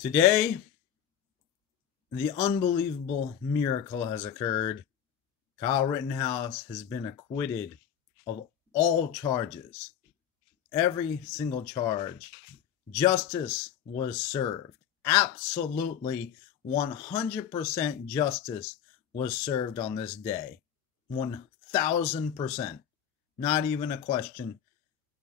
Today, the unbelievable miracle has occurred. Kyle Rittenhouse has been acquitted of all charges, every single charge. Justice was served. Absolutely 100% justice was served on this day. 1000%. Not even a question.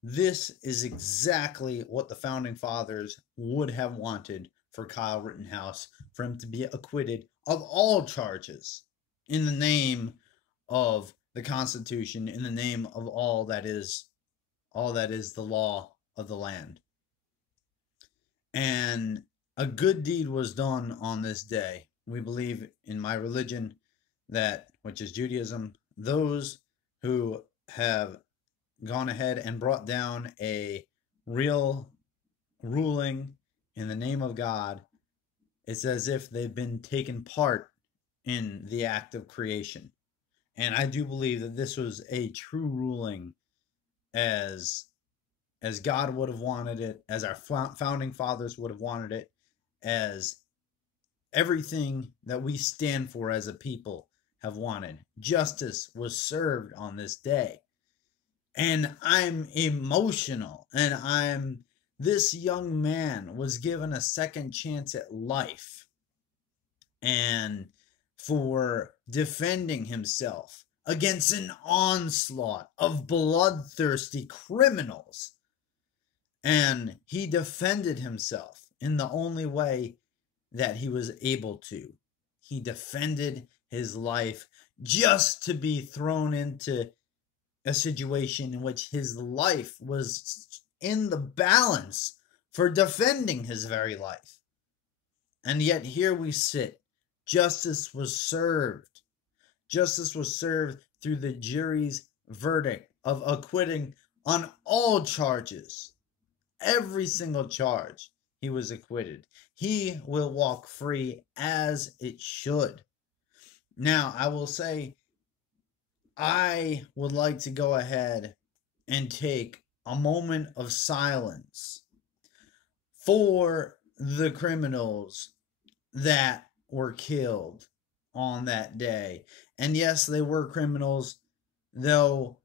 This is exactly what the founding fathers would have wanted for Kyle Rittenhouse, for him to be acquitted of all charges in the name of the Constitution, in the name of all that is the law of the land. And a good deed was done on this day. We believe in my religion, that which is Judaism, those who have gone ahead and brought down a real ruling in the name of God, it's as if they've been taken part in the act of creation. And I do believe that this was a true ruling as God would have wanted it, as our founding fathers would have wanted it, as everything that we stand for as a people have wanted. Justice was served on this day. And I'm emotional, and this young man was given a second chance at life, and for defending himself against an onslaught of bloodthirsty criminals. And he defended himself in the only way that he was able to. He defended his life just to be thrown into a situation in which his life was in the balance for defending his very life. And yet here we sit. Justice was served. Justice was served through the jury's verdict of acquitting on all charges. Every single charge, he was acquitted. He will walk free as it should. Now, I will say, I would like to go ahead and take a moment of silence for the criminals that were killed on that day. And yes, they were criminals, though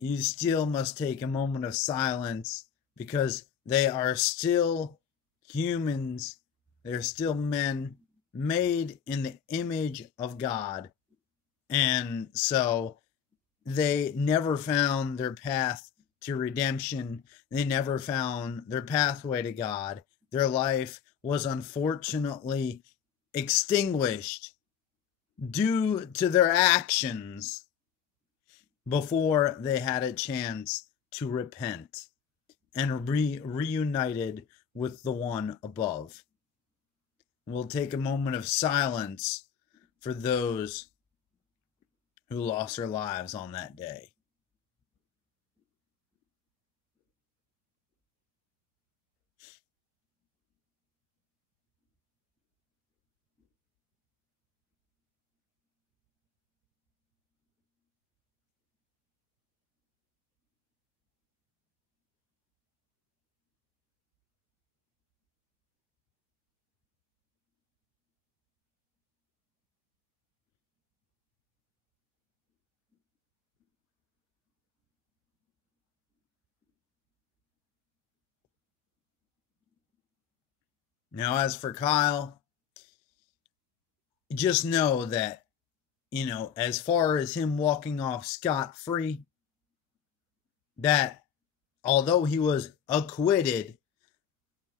you still must take a moment of silence because they are still humans. They're still men made in the image of God. And so they never found their path to redemption. They never found their pathway to God. Their life was unfortunately extinguished due to their actions before they had a chance to repent and be reunited with the one above. We'll take a moment of silence for those who lost their lives on that day. Now, as for Kyle, just know that, as far as him walking off scot-free, that although he was acquitted,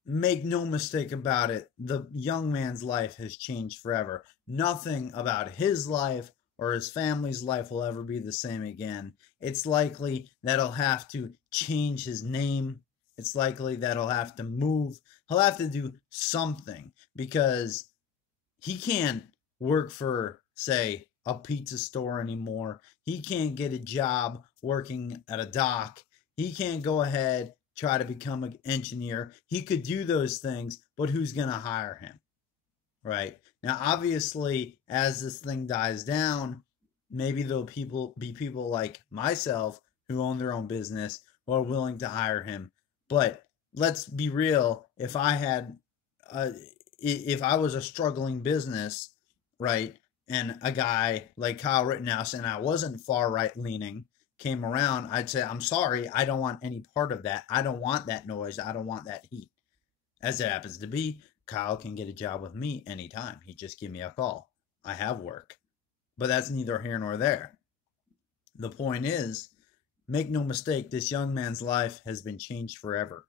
make no mistake about it, the young man's life has changed forever. Nothing about his life or his family's life will ever be the same again. It's likely that he'll have to change his name. It's likely that he'll have to move. He'll have to do something because he can't work for, say, a pizza store anymore. He can't get a job working at a dock. He can't go ahead, try to become an engineer. He could do those things, but who's going to hire him? Right? Now, obviously, as this thing dies down, maybe there'll be people like myself who own their own business who are willing to hire him. But let's be real. If I had if I was a struggling business, right, and a guy like Kyle Rittenhouse and I wasn't far right leaning came around, I'd say, I'm sorry, I don't want any part of that. I don't want that noise. I don't want that heat. As it happens to be, Kyle can get a job with me anytime. He just give me a call. I have work. But that's neither here nor there. The point is, make no mistake, this young man's life has been changed forever.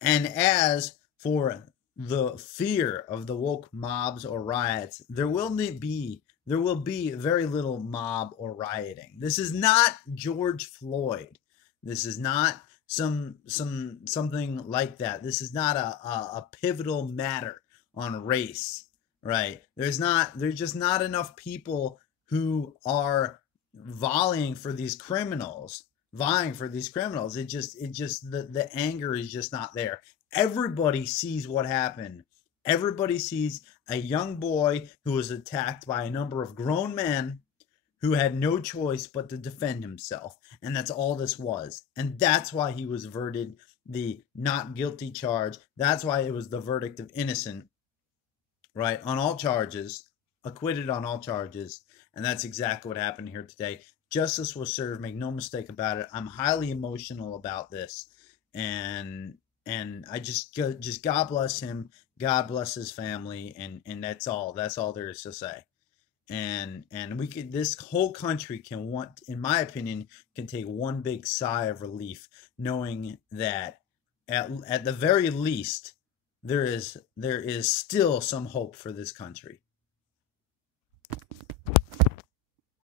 And as for the fear of the woke mobs or riots, there will be very little mob or rioting. This is not George Floyd. This is not something like that. This is not a pivotal matter on race, right? There's just not enough people who are volleying for these criminals, vying for these criminals. The anger is just not there. Everybody sees what happened. Everybody sees a young boy who was attacked by a number of grown men who had no choice but to defend himself. And that's all this was. And that's why he was verdict the not guilty charge. That's why it was the verdict of innocent, right? On all charges, acquitted on all charges. And that's exactly what happened here today. Justice was served. Make no mistake about it. I'm highly emotional about this. And I just God bless him. God bless his family. And that's all. That's all there is to say. And we could, this whole country can want, in my opinion, can take one big sigh of relief knowing that at the very least there is still some hope for this country.